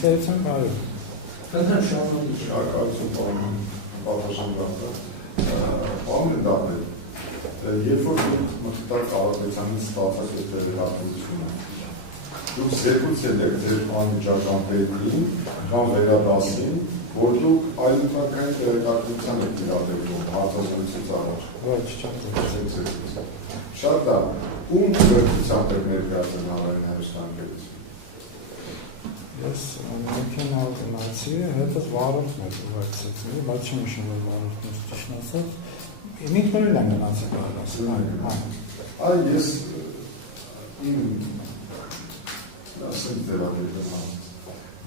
Ըստ այո։ Խնդրեմ շարունակեք։ Շնորհակալություն պարոն Պարոն Դավթ, երբ որ մտտար կառավարությանից ստացած այդ վերահսկողությունը, դուք զեկուցել եք ձեր անմիջականներին կամ վերադասին, որ դուք այլընտրանքային տեղեկատվության եք իրադրում հարցազրույցից առաջ։ Ոչ, չեմ։ Շատ լավ, ում ձեռքությամբ եք ներկայացել հանրային հեռուստաընկերություն։ Ես մեքենա գնացի, հետո վարորդն էր ուղեկցեցի, բայց չեմ հիշում որ վարորդն էր ճիշտ ասած։ Ինքնուրույն եմ գնացել վարորդին։ Այ ես իմ ասենք ձևակերպեմ։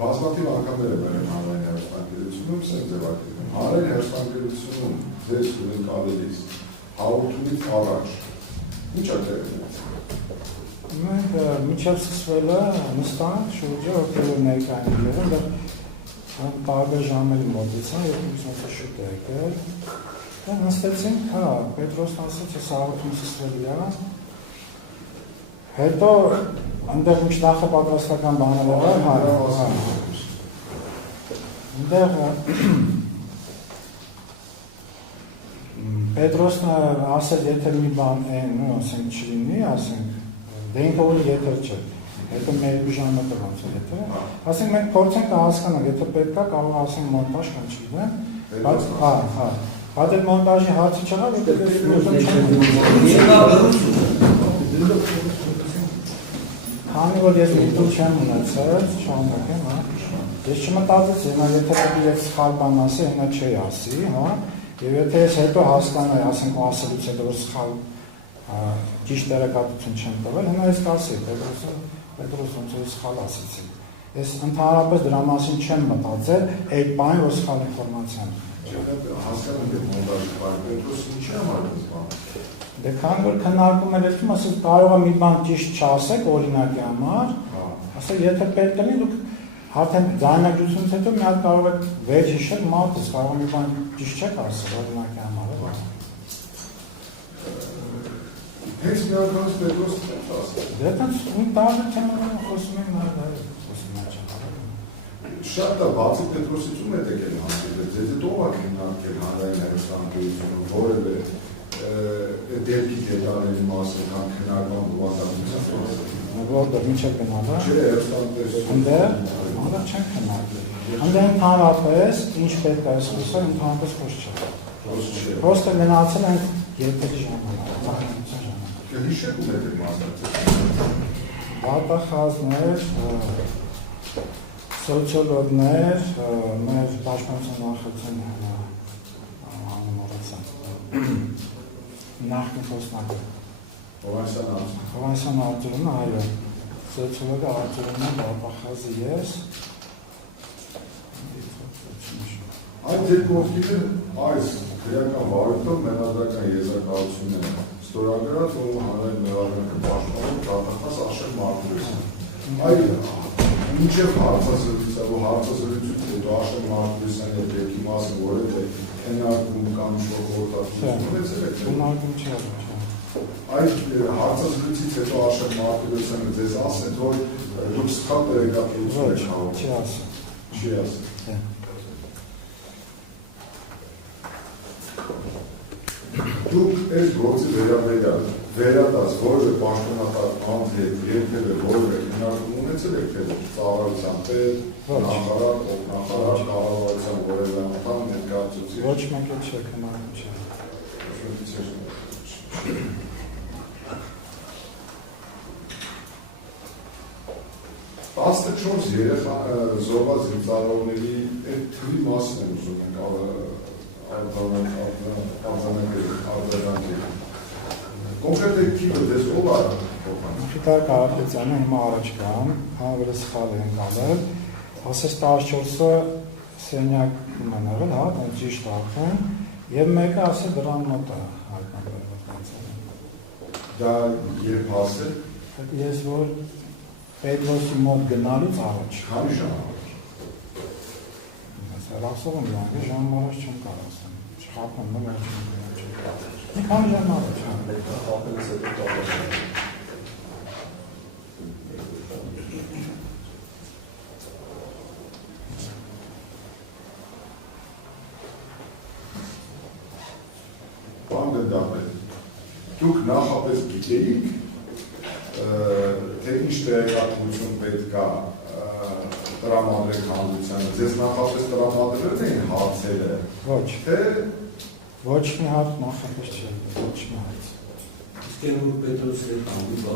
Բազմաթիվ անգամներ եմ եղել հանրային հեռուստաընկերությունում, սենց ձևակերպեմ։ Հանրային հեռուստաընկերությունում ձեզ ունենալից հաղորդումից առաջ ինչ է տեղի։ Մենք մինչև սկսվելը նստանք շուրջը օգտվող ներկային եղել, դա տարբեր ժամերի մոտեցան, երբ ինձ շուտ է եկել։ Դա նստեցինք, հա, Պետրոսն ասաց, ես հաղորդում սկսվելու եղա։ Հետո այնտեղ ինչ նախապատրաստական բաներ եղավ, հա։ Այնտեղ Պետրոսն ասել, եթե մի բան են, ասենք չլինի, ասենք դե ինքը ուղի եթեր չէ, հետո մեր ժամը տղանց է եթեր, ասենք մենք փորձենք հասկանանք, եթե պետք է կարող ասենք մոնտաժ կամ չգիտեմ, բայց հա, բայց այդ մոնտաժի հարցը չեղավ, քանի որ ես միտում չեմ ունեցել, շարունակեմ, հա, ես չմտածեցի, եթե պետք է սխալ բան ասի, հենա չի ասի, հա, եւ եթե ես հետո հասկանայի, ասենք ասելուց հետո որ սխալ ճիշտ տեղեկատվություն չեմ տվել, հենա ես կասի, Պետրոսը սխալ ասեցի։ Ես ընդհանրապես դրա մասին չեմ մտածել, այդ բանը որ սխալ ինֆորմացիա է։ Հասկանում եք մոնտաժի բանը, Պետրոսը ինչի համար է բանը։ Դե քանի որ քննարկում էր ասում, ասել կարող է մի բան ճիշտ չասեք օրինակի համար, ասել եթե պետք է դուք արդեն ձայնագրությունից հետո մի հատ կարող եք վեճ հիշել մարդուց, կարող է մի բան ճիշտ չեք ասել օրինակի համար։ Հենց մի անգամից Պետրոսը չեմ ասել։ Դե այդպես մի տարբեր թեմաներ խոսում են խոսում են շատ է բացի Պետրոսից ում եք եկել հանդիպել, ձեզ հետ ով եք քննարկել հանրային հեռուստաընկերությունում, որևէ դեպքի դետալների մասին կամ քննարկման բովանդակության որտեղ մինչև գնալը։ Չէ, հեռուստաընկերություն։ Այնտեղ չեն քննարկել։ Այնտեղ ընդհանրապես ինչ պետք է ասել, ընդհանրապես խոսք չէ։ Խոսքը գնացել են երկրի ժամանակ։ Հիշեք ում եք մասնակցել։ Դատախազներ, սոցիոլոգներ, մեր պաշտպանության նախագծում անմոռացան։ Նախկին խոսնակը Հովհաննիսյան Արտուրյանը, այո, սոցիոլոգը Արտուրյանը, դատախազը ես։ Այդ երկու ովքերը այս քրեական վարույթով մեղադրական եզրակացություններ են ստորագրած, որ հանրային մեղադրանքը պաշտպանում դատախազ Աշոտ Մարտիրոսյան։ Այ մինչև հարցազրույցը, որ հարցազրույցից հետո Աշոտ Մարտիրոսյանի հետ դեպքի մասին որևէ քննարկում կամ խորհրդատվություն ունեցել եք։ Քննարկում չէ։ Այդ հարցազրույցից հետո Աշոտ Մարտիրոսյանը ձեզ ասել, որ դուք սխալ տեղեկատվություն եք հաղորդել։ Չի ասել։ Չի ասել։ Դուք այս գործի վերադաս որևէ պաշտոնատար անձ հետ երբևէ որևէ քննարկում ունեցել եք թե ծառայության պետ, նախարար, օգնախարար, կառավարության որևէ անդամ ներկայացուցիչ։ Ոչ մեկ էլ չէ, քննարկում չէ։ Տասնչորս երեխա զոհված զինծառայողների այդ թվի մասն եմ ուզում ենք արձանագրել։ Կոնկրետ այդ թիվը դες ով է Ֆիտար Կարապետյանը հիմա առաջ գան, հանրը սխալ են գալել, ասես 14-ը սենյակում են եղել, հա, դա ճիշտ արդեն, եւ մեկը ասել դրան մոտ է հայտնաբերված։ Դա երբ ասել։ Ես որ Պետրոսի մոտ գնալուց առաջ։ Քանի ժամ առաջ։ Ասում եմ, մի ժամ առաջ չեմ կարող ասեմ։ Չխափում եմ, մի քանի ժամ առաջ։ Պարոն գնդապետ, դուք նախապես գիտեիք, թե ինչ տեղեկատվություն պետք է տրամադրեք հանրությանը, ձեզ նախապես տրամադրել էին հարցերը, Ոչ, թե ոչ մի հատ նախապես չէ, ոչ մի հատ։ Իսկ են որ Պետրոսի հետ անդի բան